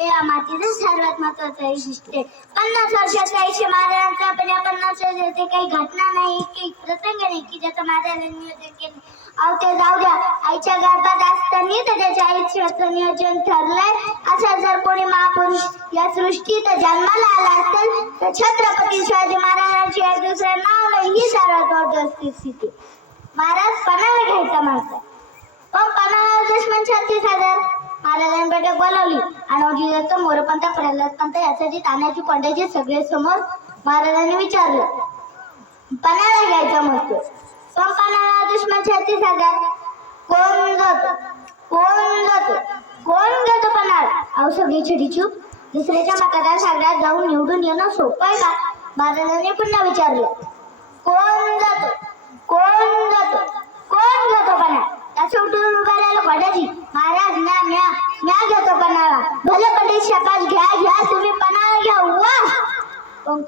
ते या मातीचं सर्वात महत्वाचं वैशिष्ट्य पन्नास वर्षात आयुष्य महाराजांचा पण या पन्नास वर्षात काही घटना नाही काही प्रसंग नाही की ज्याचं महाराजांनी नियोजन केलं. अहो ते जाऊ द्या. आईच्या गर्भात असताना तर त्याच्या आयुष्याचं नियोजन ठरलंय. असा जर कोणी महापुरुष या सृष्टीत जन्माला आला असेल तर छत्रपती शिवाजी महाराजांची एक दुसरं नाव नाही ही सर्वात मोठी स्थिती. महाराज पणाला घ्यायचा माणसं पण पणाला दुश्मन छत्तीस हजार. महाराजांनी बोलावली. आणि दत्त मोरपंत प्रल्हादपंत यासाठी तानाची कोंड्याचे सगळे समोर महाराजांनी विचारलं. पणाला घ्यायचं म्हणतो. पण पणाला दुश्मन छाती सागर कोण जातो कोण जातो कोण जातो पणाला अहो सगळी चिडी चूप दुसऱ्याच्या मतदार सागरात जाऊन निवडून येणं सोपं आहे का? महाराजांनी पुन्हा विचारलं. कोण जातो कोण जातो कोण जातो सुटून उभारायला उठून महाराज म्या म्या म्या घेतो पणाला. भले पटेल शपाश घ्या घ्या तुम्ही पणाला घ्या. वा! पण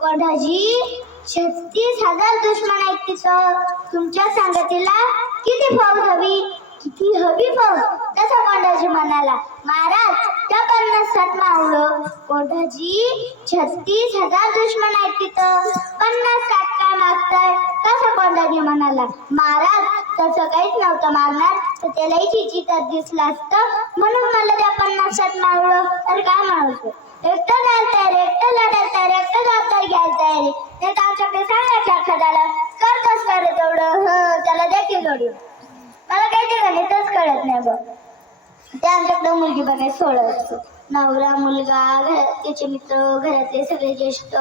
छत्तीस हजार दुश्मन आहेत तिथं. तुमच्या संगतीला किती फौज हवी? किती हवी फौज? तसा कोंडाजी म्हणाला. महाराज त्या पन्नास सात मावळं. कोंडाजी छत्तीस हजार दुश्मन आहेत तिथं. पन्नास सात काय मागताय? तसं कोंडाजी म्हणाला. महाराज तसं काहीच नव्हतं मागणार. तर त्यालाही चिचितात दिसला असतं म्हणून मला त्या पन्नासात सात तर काय मावळतं एकटं घालताय रे एकटं लढायला तयार एकटं जबाबदारी घ्यायला रे ते नाही तर आमच्याकडे सांगायचं एखाद्याला करतोच कर तेवढं. हं त्याला देखील जोडून मला काही ते गणितच कळत नाही बघ. ते आमच्याकडे मुलगी बघायला सोडत असतो. नवरा मुलगा घर त्याचे मित्र घरातले सगळे ज्येष्ठ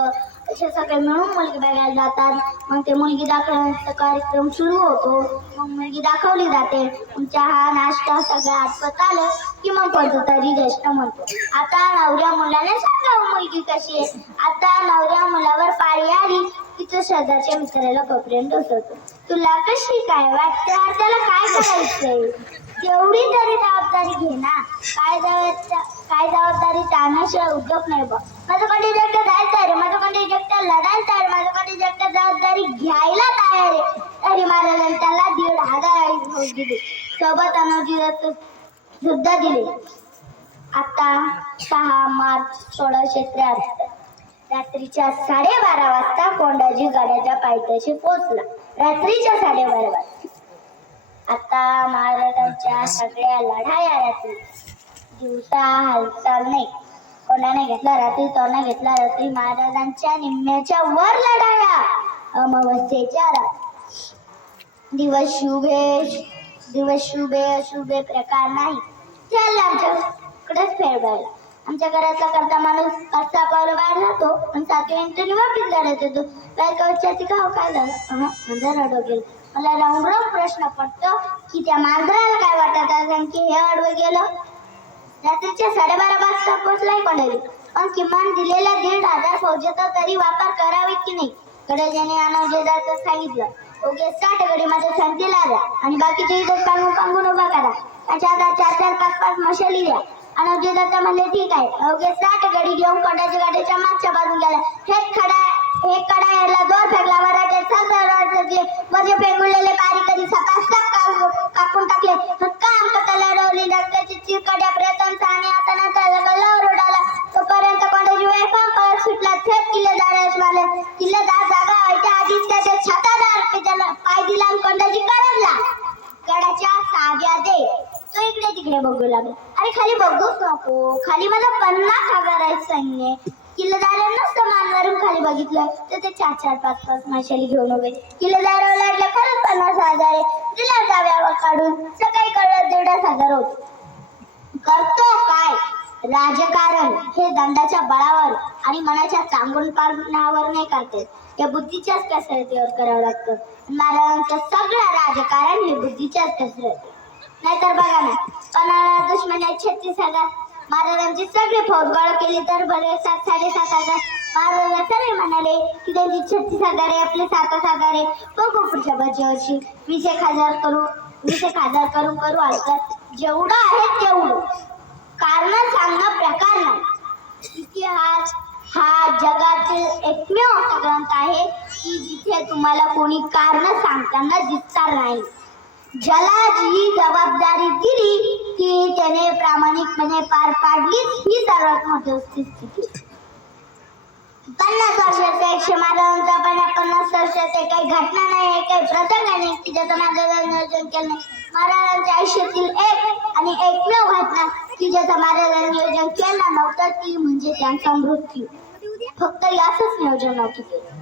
असे सगळे मिळून मुलगी बघायला जातात. मग ते मुलगी दाखवण्याचा कार्यक्रम सुरू होतो. मग मुलगी दाखवली जाते. तुमचा हा नाश्ता सगळं आटपत आलं की मग कोणतं तरी ज्येष्ठ म्हणतो. आता नवऱ्या मुलाने सांगावं मुलगी कशी आहे? आता नवऱ्या मुलावर पाळी आली की तो शेजारच्या मित्राला कपड्यान डोसवतो तुला कशी काय वाटतं? त्याला काय करायचंय? तेवढी तरी जबाबदारी घे ना. काय जबाबदारी काय जबाबदारी? टाळण्याशिवाय उद्योग नाही बघ. माझ्याकडे हजार दिले. सोबत अनुजी सुद्धा दिले. आता सहा मार्च सोळाशे त्र्याहत्तर. रात्रीच्या साडेबारा वाजता कोंडाजी गाड्याच्या पायथ्याशी पोहोचला. रात्रीच्या साडेबारा वाजता. आता महाराजांच्या सगळ्या लढाया रात्री. दिवसा हालचाल नाही. कोणाने घेतला रात्री तोंडा घेतला रात्री? महाराजांच्या निम्म्याच्या वर लढाया. अमावस्येच्या रात्री दिवस शुभे दिवस शुभे अशुभे प्रकार नाही. चालला आमच्याकडेच फेर आमच्या घरातला करता माणूस पाच सहा पावलं बाहेर जातो पण सातव्या मिनिटांनी वापस घरात येतो. बायका विचारते काय झालं अहं, रडो गेलं मला राऊंड प्रश्न पडतो की त्या मांजराला काय वाटत असेल की हे अडवं गेलं? रात्रीच्या साडेबारा वाजता पोचलाय कोणाली? पण किमान दिलेल्या दीड हजार फौजेचा तरी वापर करावे की नाही? कडे अनवजेदाचं सांगितलं. ओके साठ गडी माझ्या संगतीला आल्या आणि बाकीचे इथं पांगून पांगून उभा करा. त्याच्या आता चार चार पाच पाच मशाली द्या. आणि जिजत्ता म्हणले ठीक आहे. ओके स्टार्ट गडी घेऊन कोटाच्या गाडीच्या मागच्या बाजून गेला. हे खडा हे कडा याला दोर फेकला वराटे सगळे मध्ये फेकलेले बारीकरी सकासक सकाळ कापून टाकले. लागला अरे खाली बघूच नको. खाली मला पन्नास हजार आहेत सैन्य किल्लेदारांना तर मानवरून खाली बघितलं. तर ते चार चार पाच पाच माशाली घेऊन उभे. किल्लेदार ओलाडले खरंच पन्नास हजार आहे दिल्या जाव्यावर काढून. सकाळी कळलं दीडच हजार होत. करतो काय? राजकारण हे दंडाच्या बळावर आणि मनाच्या चांगुलपणावर नाही करते या बुद्धीच्याच कसरतीवर करावं लागतं. महाराजांचं सगळं राजकारण हे बुद्धीच्याच कसरती नाहीतर बघा ना पन्हाळा दुश्मन आहे छत्तीस हजार महाराजांची सगळी फौज गोळा केली तर बरे. सात साडेसात हजार महाराजांना सगळे म्हणाले की त्यांची छत्तीस हजार आहे आपले सातच हजार आहे. बघू पुढच्या पुढच्या वर्षी. वीस एक हजार करू वीस एक हजार करू करू हलतात जेवढं आहे तेवढं. कारण सांगणं प्रकार नाही. इतिहास हा जगातील एकमेव असा ग्रंथ आहे की जिथे तुम्हाला कोणी कारण सांगताना दिसणार नाही. ज्याला जी जबाबदारी दिली ती त्याने प्रामाणिकपणे पार पाडलीच ही सर्वात मोठी स्थिती. पन्नास वर्षाचे एकशे महाराजांचा पण पन्नास वर्षाचे काही घटना नाही काही प्रसंग नाही की ज्याचं माझं नियोजन केलं. महाराजांच्या आयुष्यातील एक आणि एकमेव घटना की ज्याचं महाराजांनी नियोजन केलं नव्हतं ती म्हणजे त्यांचा मृत्यू. फक्त याच नियोजन नव्हतं केलं.